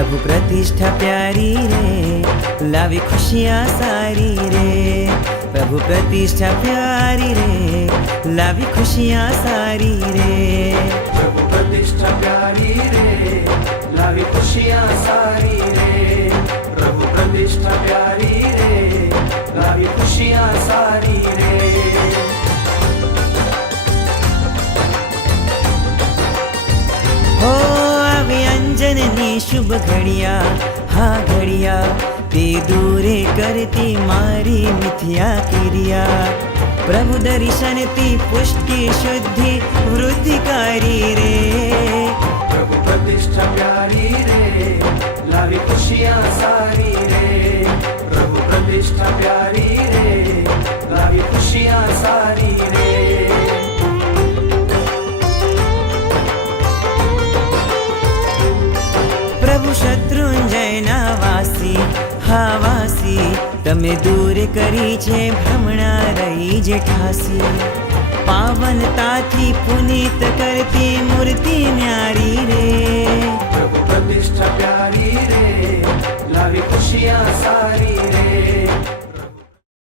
प्रभु प्रतिष्ठा प्यारी रे, लावी खुशियाँ सारी रे। प्रभु प्रतिष्ठा प्यारी रे, लावी खुशियाँ सारी रे। प्रभु प्रतिष्ठा प्यारी रे, लावी खुशियाँ सारी रे। प्रभु प्रतिष्ठा प्यारी रे, लावी खुशियाँ सारी रे। हो आवे अंजननी शुभ घड़िया, हाँ घड़िया ते दूरे करती मारी मिथ्या क्रिया। प्रभु दर्शन ती पुष्टि शुद्धि वृद्धिकारी रे। प्रभु प्रतिष्ठा प्यारी रे, लावी खुशियाँ सारी रे। प्रभु प्रतिष्ठा प्यारी रे, लावी खुशियाँ सारी रे। प्रभु शत्रुंजयना वासी, હા વાસી તમે દૂર કરી છે ભ્રમણા રહી જેઠાસી। પાવનતાથી પુનિત કરતી મૂર્તિ ન્યારી રે।